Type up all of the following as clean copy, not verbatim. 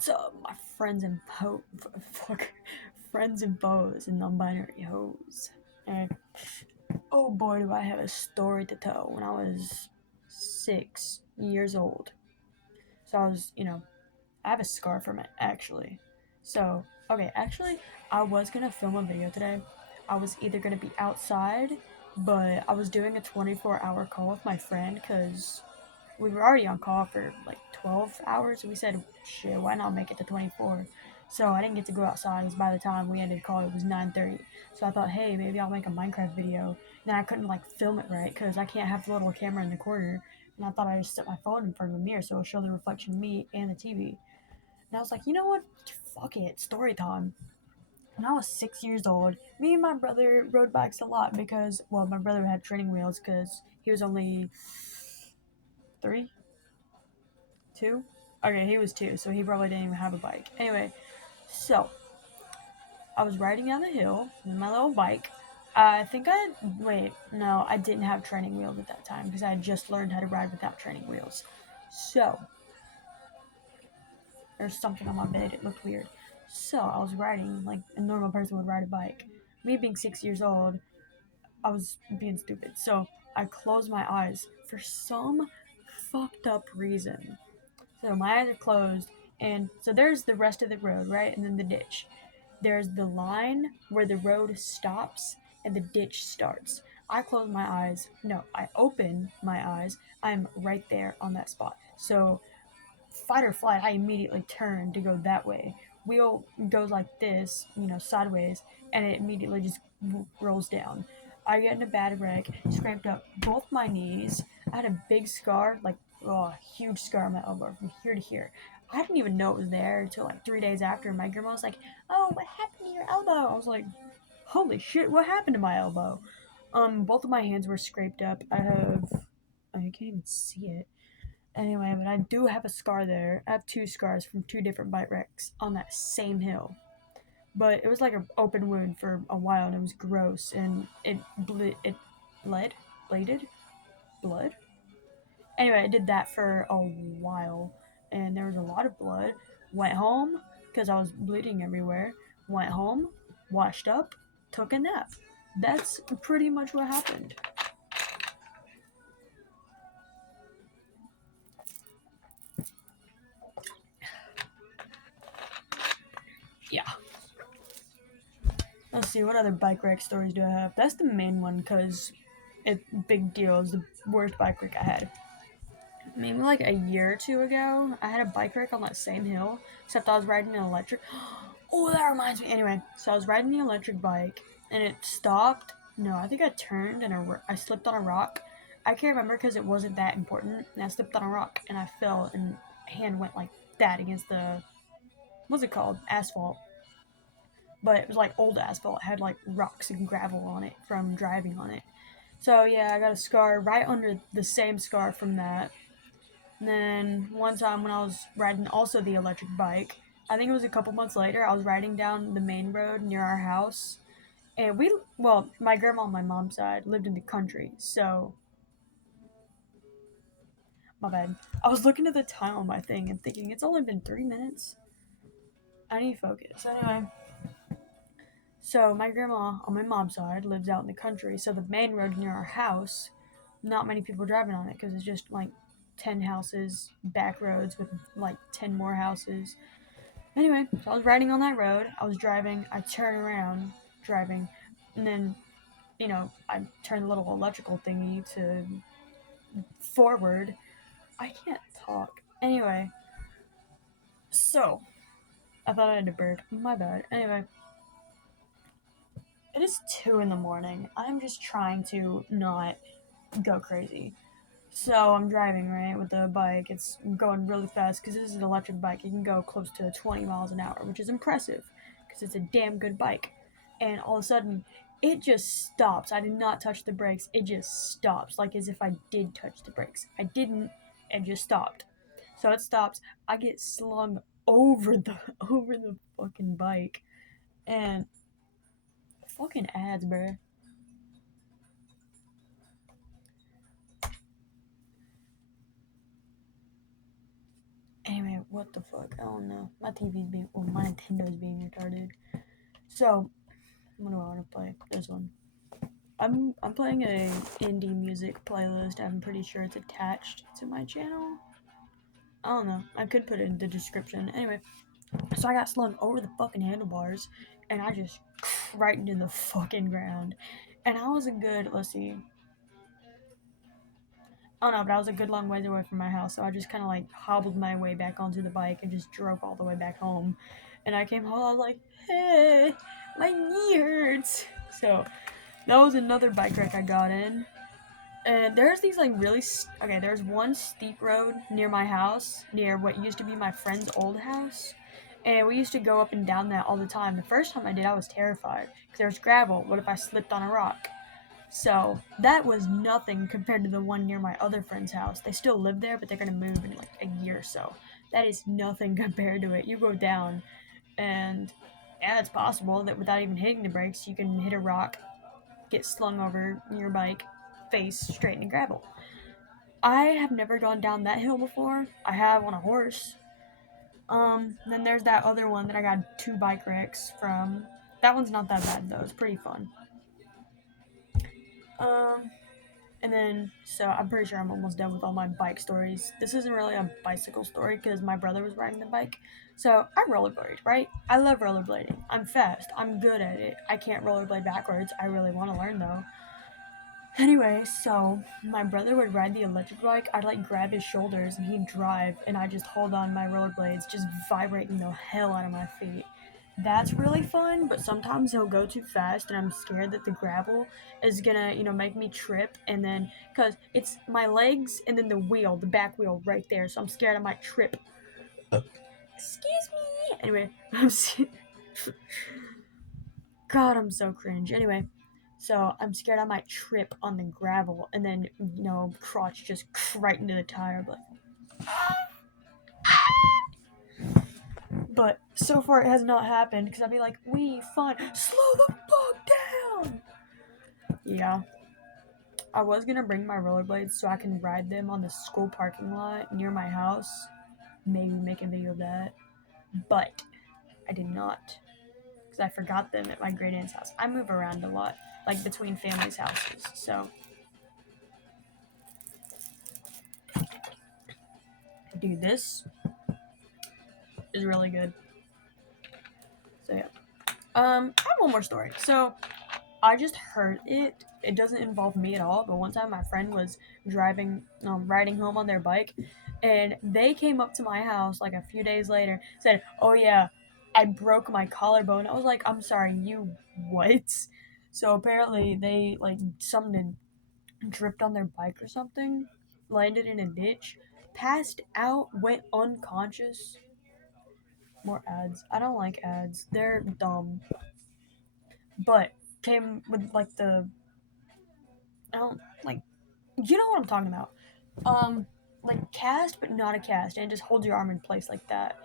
What's up, my friends and friends and foes and non-binary hoes? And oh boy, do I have a story to tell. When I was 6 years old, so I have a scar from it actually. So okay, actually, I was gonna film a video today. I was either gonna be outside, but I was doing a 24-hour call with my friend because we were already on call for like 12 hours. We said, shit, why not make it to 24? So I didn't get to go outside because by the time we ended call, it was 9:30. So I thought, hey, maybe I'll make a Minecraft video. Then I couldn't like film it right because I can't have the little camera in the corner. And I thought I just set my phone in front of a mirror so it'll show the reflection of me and the TV. And I was like, you know what? Fuck it, story time. When I was 6 years old, me and my brother rode bikes a lot because, well, my brother had training wheels because he was only 3, 2. Okay, he was 2, so he probably didn't even have a bike. Anyway, so I was riding down the hill with my little bike. Wait, no, I didn't have training wheels at that time because I had just learned how to ride without training wheels. So, there's something on my bed, it looked weird. So, I was riding like a normal person would ride a bike. Me being 6 years old, I was being stupid. So, I closed my eyes for some fucked up reason. So my eyes are closed, and so there's the rest of the road, right? And then the ditch. There's the line where the road stops and the ditch starts. I close my eyes. No, I open my eyes. I'm right there on that spot. So, fight or flight, I immediately turn to go that way. Wheel goes like this, sideways, and it immediately just rolls down. I get in a bad wreck, scraped up both my knees. I had a big scar, like, oh, huge scar on my elbow from here to here. I didn't even know it was there until like 3 days after. My grandma was like, "Oh, what happened to your elbow?" I was like, "Holy shit, what happened to my elbow?" Both of my hands were scraped up. I can't even see it. Anyway, but I do have a scar there. I have two scars from two different bike wrecks on that same hill. But it was like an open wound for a while, and it was gross, and it bled, bladed, blood. Anyway, I did that for a while, and there was a lot of blood. Went home because I was bleeding everywhere. Went home, washed up, took a nap. That's pretty much what happened. Yeah. Let's see, what other bike wreck stories do I have? That's the main one because it big deal is the worst bike wreck I had. Maybe like a year or two ago, I had a bike wreck on that same hill, except I was riding an electric. Oh, that reminds me. Anyway, so I was riding the electric bike and it stopped. No, I think I turned and I slipped on a rock. I can't remember because it wasn't that important. And I slipped on a rock and I fell and hand went like that against the, what's it called? Asphalt. But it was like old asphalt. It had like rocks and gravel on it from driving on it. So yeah, I got a scar right under the same scar from that. And then one time when I was riding also the electric bike, I think it was a couple months later, I was riding down the main road near our house. And my grandma on my mom's side lived in the country, so my bad. I was looking at the time on my thing and thinking it's only been 3 minutes. I need to focus. Anyway, so my grandma on my mom's side lives out in the country, so the main road near our house, not many people driving on it because it's just like 10 houses, back roads with like 10 more houses. Anyway, so I was riding on that road. I was driving. I turn around driving, and then I turn the little electrical thingy to forward. I can't talk. Anyway, so I thought I had a bird. My bad. Anyway, it is 2 in the morning. I'm just trying to not go crazy. So I'm driving, right, with the bike. It's going really fast because this is an electric bike. It can go close to 20 miles an hour, which is impressive because it's a damn good bike. And all of a sudden, it just stops. I did not touch the brakes. It just stops, like as if I did touch the brakes. I didn't. It just stopped. So it stops. I get slung over the over the fucking bike, and fucking ads, bruh. Anyway, what the fuck? I don't know. My Nintendo's being retarded. So, what do I want to play? This one. I'm playing a indie music playlist. I'm pretty sure it's attached to my channel. I don't know. I could put it in the description. Anyway, so I got slung over the fucking handlebars, and I just right into the fucking ground. And I was a good, let's see, I don't know, but I was a good long ways away from my house, so I just kind of like hobbled my way back onto the bike and just drove all the way back home. And I came home, I was like, hey, my knee hurts. So that was another bike wreck I got in. And there's these like really, okay, there's one steep road near my house, near what used to be my friend's old house. And we used to go up and down that all the time. The first time I did, I was terrified because there's gravel. What if I slipped on a rock? So that was nothing compared to the one near my other friend's house. They still live there, but they're gonna move in like a year or so. That is nothing compared to it. You go down, and yeah, it's possible that without even hitting the brakes, you can hit a rock, get slung over your bike, face straight into gravel. I have never gone down that hill before. I have on a horse. Then there's that other one that I got 2 bike wrecks from. That one's not that bad though. It's pretty fun. Um, And then, so I'm pretty sure I'm almost done with all my bike stories. This isn't really a bicycle story because my brother was riding the bike. So I rollerblade, right? I love rollerblading. I'm fast. I'm good at it. I can't rollerblade backwards. I really want to learn though. Anyway, so my brother would ride the electric bike. I'd like grab his shoulders and he'd drive, and I just hold on my rollerblades, just vibrating the hell out of my feet. That's really fun, but sometimes he'll go too fast, and I'm scared that the gravel is gonna, make me trip. And then, cause it's my legs and then the wheel, the back wheel right there, so I'm scared I might trip. Excuse me. Anyway, God, I'm so cringe. Anyway, so I'm scared I might trip on the gravel and then, crotch just right into the tire. But so far it has not happened because I'd be like, we fun, slow the fuck down. Yeah. I was gonna bring my rollerblades so I can ride them on the school parking lot near my house. Maybe make a video of that. But I did not. Because I forgot them at my great aunt's house. I move around a lot, like between families' houses. So dude, this is really good. So yeah. I have one more story. So I just heard it. It doesn't involve me at all, but one time my friend was riding home on their bike, and they came up to my house like a few days later, said, "Oh yeah, I broke my collarbone." I was like, "I'm sorry, you what?" So apparently they like something dripped on their bike or something, landed in a ditch, passed out, went unconscious. More ads. I don't like ads. They're dumb. But came with like I don't like you know what I'm talking about. Like cast but not a cast, and it just holds your arm in place like that.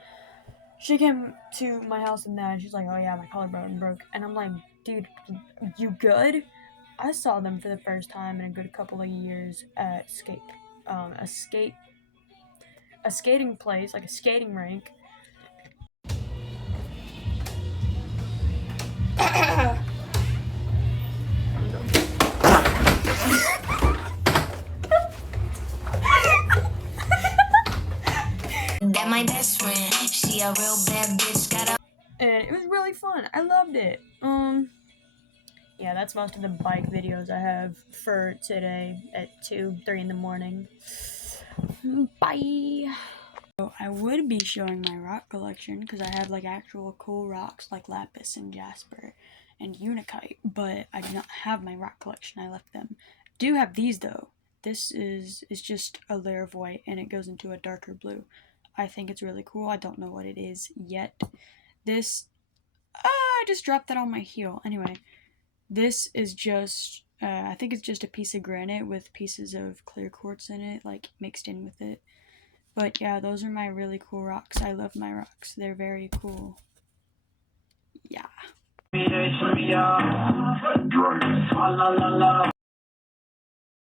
She came to my house and she's like, "Oh yeah, my collarbone broke," and I'm like, "Dude, you good?" I saw them for the first time in a good couple of years at a skating place, like a skating rink. That my best friend, she a real bad bitch, got a. And it was really fun. I loved it. Yeah, that's most of the bike videos I have for today at 2, 3 in the morning. Bye. So I would be showing my rock collection because I have like actual cool rocks like lapis and jasper and unakite, but I do not have my rock collection. I left them. Do have these though. This is just a layer of white and it goes into a darker blue. I think it's really cool. I don't know what it is yet. This I just dropped that on my heel. Anyway, this is just I think it's just a piece of granite with pieces of clear quartz in it, like mixed in with it. But yeah, those are my really cool rocks. I love my rocks. They're very cool. Yeah.